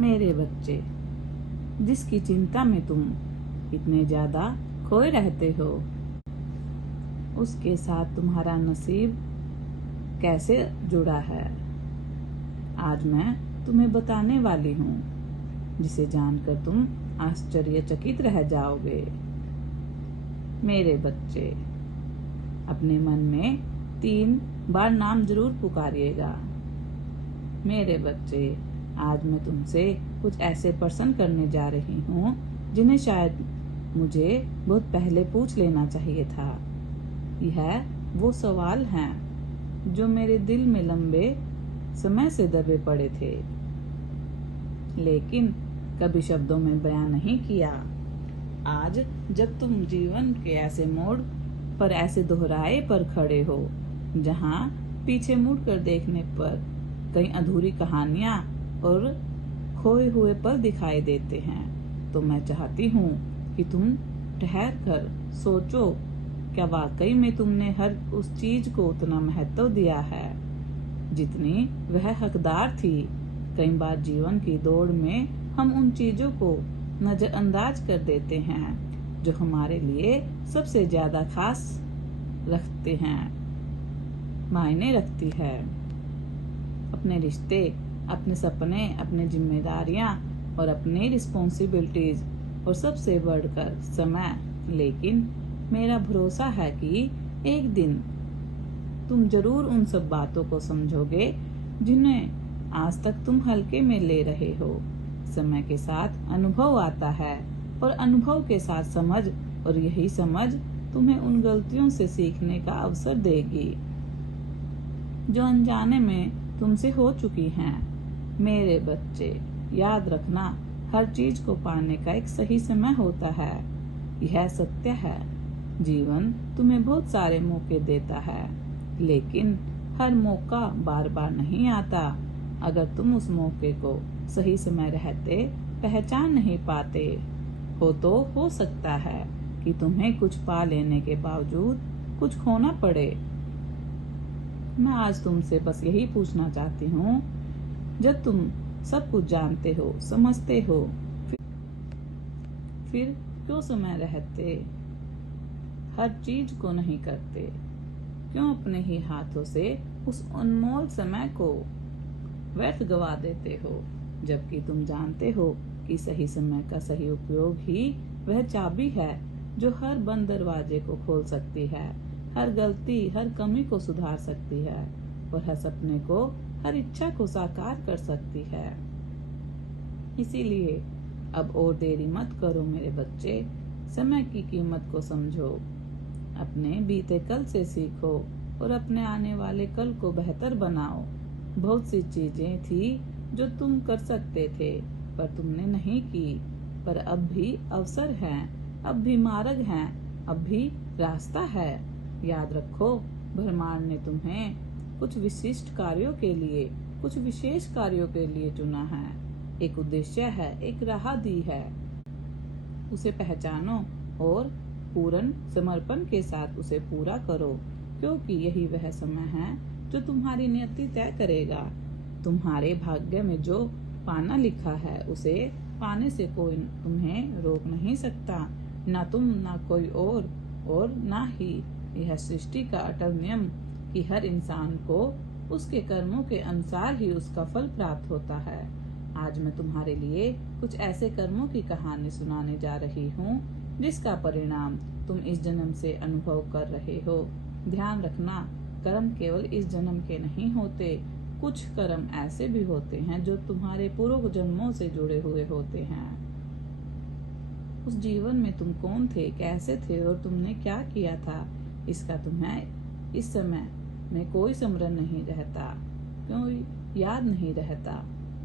मेरे बच्चे, जिसकी चिंता में तुम इतने ज्यादा खोए रहते हो, उसके साथ तुम्हारा नसीब कैसे जुड़ा है, आज मैं तुम्हें बताने वाली हूँ, जिसे जानकर तुम आश्चर्यचकित रह जाओगे। मेरे बच्चे, अपने मन में 3 बार नाम जरूर पुकारिएगा। मेरे बच्चे, आज मैं तुमसे कुछ ऐसे प्रश्न करने जा रही हूँ जिन्हें शायद मुझे बहुत पहले पूछ लेना चाहिए था। यह वो सवाल हैं जो मेरे दिल में लंबे समय से दबे पड़े थे, लेकिन कभी शब्दों में बयां नहीं किया। आज जब तुम जीवन के ऐसे मोड़ पर ऐसे दोहराए पर खड़े हो, जहां पीछे मुड़कर देखने पर कई अधूरी कहानियां और खोए हुए पल दिखाई देते हैं, तो मैं चाहती हूँ कि तुम ठहर कर सोचो, क्या वाकई में तुमने हर उस चीज को उतना महत्व दिया है जितनी वह हकदार थी। कई बार जीवन की दौड़ में हम उन चीजों को नजरअंदाज कर देते हैं जो हमारे लिए सबसे ज्यादा खास रखते हैं, मायने रखती है। अपने रिश्ते, अपने सपने, अपनी जिम्मेदारियां और अपनी रिस्पॉन्सिबिलिटीज, और सबसे बढ़कर समय। लेकिन मेरा भरोसा है कि एक दिन तुम जरूर उन सब बातों को समझोगे जिन्हें आज तक तुम हल्के में ले रहे हो। समय के साथ अनुभव आता है और अनुभव के साथ समझ, और यही समझ तुम्हें उन गलतियों से सीखने का अवसर देगी जो अनजाने में तुमसे हो चुकी हैं। मेरे बच्चे, याद रखना, हर चीज को पाने का एक सही समय होता है। यह सत्य है। जीवन तुम्हें बहुत सारे मौके देता है, लेकिन हर मौका बार बार नहीं आता। अगर तुम उस मौके को सही समय रहते पहचान नहीं पाते हो, तो हो सकता है कि तुम्हें कुछ पा लेने के बावजूद कुछ खोना पड़े। मैं आज तुमसे बस यही पूछना चाहती हूँ, जब तुम सब कुछ जानते हो, समझते हो, फिर क्यों समय रहते हर चीज को नहीं करते? क्यों अपने ही हाथों से उस अनमोल समय को व्यर्थ गवा देते हो, जबकि तुम जानते हो कि सही समय का सही उपयोग ही वह चाबी है जो हर बंद दरवाजे को खोल सकती है, हर गलती, हर कमी को सुधार सकती है, और हर सपने को, हर इच्छा को साकार कर सकती है। इसीलिए अब और देरी मत करो मेरे बच्चे, समय की कीमत को समझो, अपने बीते कल से सीखो और अपने आने वाले कल को बेहतर बनाओ। बहुत सी चीजें थी जो तुम कर सकते थे पर तुमने नहीं की, पर अब भी अवसर हैं, अब भी मार्ग हैं, अब भी रास्ता है। याद रखो, ब्रह्मांड ने तुम्हें कुछ विशिष्ट कार्यों के लिए, कुछ विशेष कार्यों के लिए चुना है। एक उद्देश्य है, एक राह दी है। उसे पहचानो और पूर्ण समर्पण के साथ उसे पूरा करो, क्योंकि यही वह समय है जो तुम्हारी नियति तय करेगा। तुम्हारे भाग्य में जो पाना लिखा है, उसे पाने से कोई तुम्हें रोक नहीं सकता, ना तुम, ना कोई और ना ही यह सृष्टि का अटल नियम कि हर इंसान को उसके कर्मों के अनुसार ही उसका फल प्राप्त होता है। आज मैं तुम्हारे लिए कुछ ऐसे कर्मों की कहानी सुनाने जा रही हूँ जिसका परिणाम तुम इस जन्म से अनुभव कर रहे हो। ध्यान रखना, कर्म केवल इस जन्म के नहीं होते, कुछ कर्म ऐसे भी होते हैं जो तुम्हारे पूर्व जन्मों से जुड़े हुए होते हैं। उस जीवन में तुम कौन थे, कैसे थे और तुमने क्या किया था, इसका तुम्हें इस समय में कोई स्मरण नहीं रहता। क्यों याद नहीं रहता?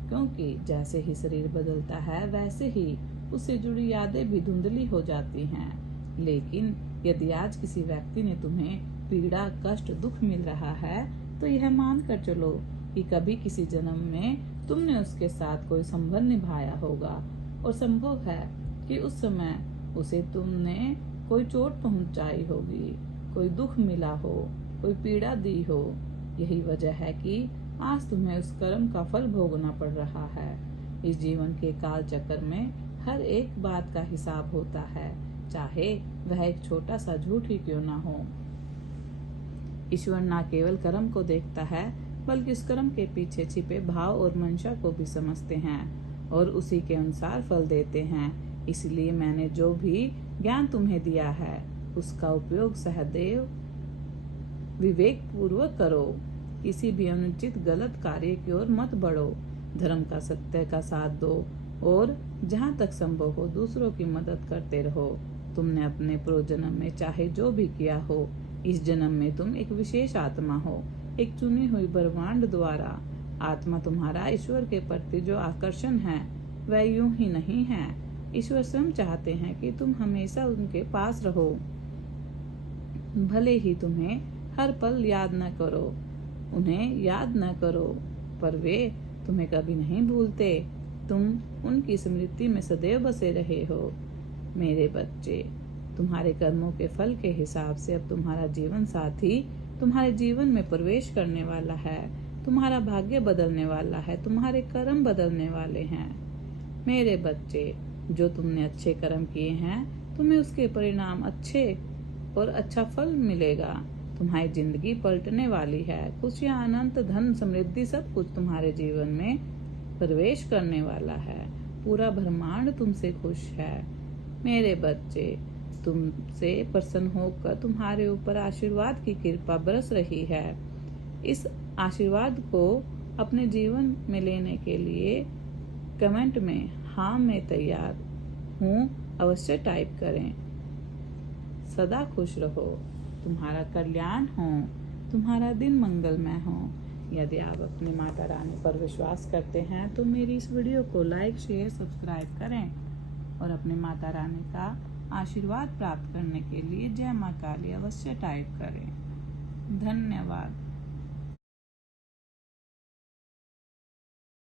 क्योंकि जैसे ही शरीर बदलता है वैसे ही उससे जुड़ी यादें भी धुंधली हो जाती हैं। लेकिन यदि आज किसी व्यक्ति ने तुम्हें पीड़ा, कष्ट, दुख मिल रहा है, तो यह मान कर चलो कि कभी किसी जन्म में तुमने उसके साथ कोई संबंध निभाया होगा, और संभव है कि उस समय उसे तुमने कोई चोट पहुंचाई होगी, कोई दुख मिला हो, कोई पीड़ा दी हो। यही वजह है कि आज तुम्हें उस कर्म का फल भोगना पड़ रहा है। इस जीवन के काल चक्र में हर एक बात का हिसाब होता है, चाहे वह एक छोटा सा झूठ ही क्यों ना हो। ईश्वर न केवल कर्म को देखता है, बल्कि उस कर्म के पीछे छिपे भाव और मंशा को भी समझते हैं और उसी के अनुसार फल देते हैं। इसलिए मैंने जो भी ज्ञान तुम्हें दिया है, उसका उपयोग सहदैव विवेक पूर्वक करो। किसी भी अनुचित गलत कार्य की ओर मत बढ़ो। धर्म का सत्य का साथ दो और जहाँ तक संभव हो दूसरों की मदद करते रहो। तुमने अपने पूर्व जन्म में चाहे जो भी किया हो, इस जन्म में तुम एक विशेष आत्मा हो, एक चुनी हुई ब्रह्मांड द्वारा। आत्मा तुम्हारा ईश्वर के प्रति जो आकर्षण है वह यूं ही नहीं है। ईश्वर स्वयं चाहते हैं कि तुम हमेशा उनके पास रहो, भले ही तुम्हें हर पल याद न करो, उन्हें याद न करो, पर वे तुम्हें कभी नहीं भूलते। तुम उनकी स्मृति में सदैव बसे रहे हो। मेरे बच्चे, तुम्हारे कर्मों के फल के हिसाब से अब तुम्हारा जीवन साथी तुम्हारे जीवन में प्रवेश करने वाला है। तुम्हारा भाग्य बदलने वाला है, तुम्हारे कर्म बदलने वाले हैं। मेरे बच्चे, जो तुमने अच्छे कर्म किए हैं, तुम्हें उसके परिणाम अच्छे और अच्छा फल मिलेगा। तुम्हारी जिंदगी पलटने वाली है। खुशियां, अनंत धन, समृद्धि सब कुछ तुम्हारे जीवन में प्रवेश करने वाला है। पूरा ब्रह्मांड तुमसे खुश है। मेरे बच्चे, तुमसे प्रसन्न होकर तुम्हारे ऊपर आशीर्वाद की कृपा बरस रही है। इस आशीर्वाद को अपने जीवन में लेने के लिए कमेंट में हाँ मैं तैयार हूँ अवश्य टाइप करें। सदा खुश रहो, तुम्हारा कल्याण हो, तुम्हारा दिन मंगलमय हो। यदि आप अपनी माता रानी पर विश्वास करते हैं तो मेरी इस वीडियो को लाइक, शेयर, सब्सक्राइब करें और अपने माता रानी का आशीर्वाद प्राप्त करने के लिए जय मां काली अवश्य टाइप करें। धन्यवाद।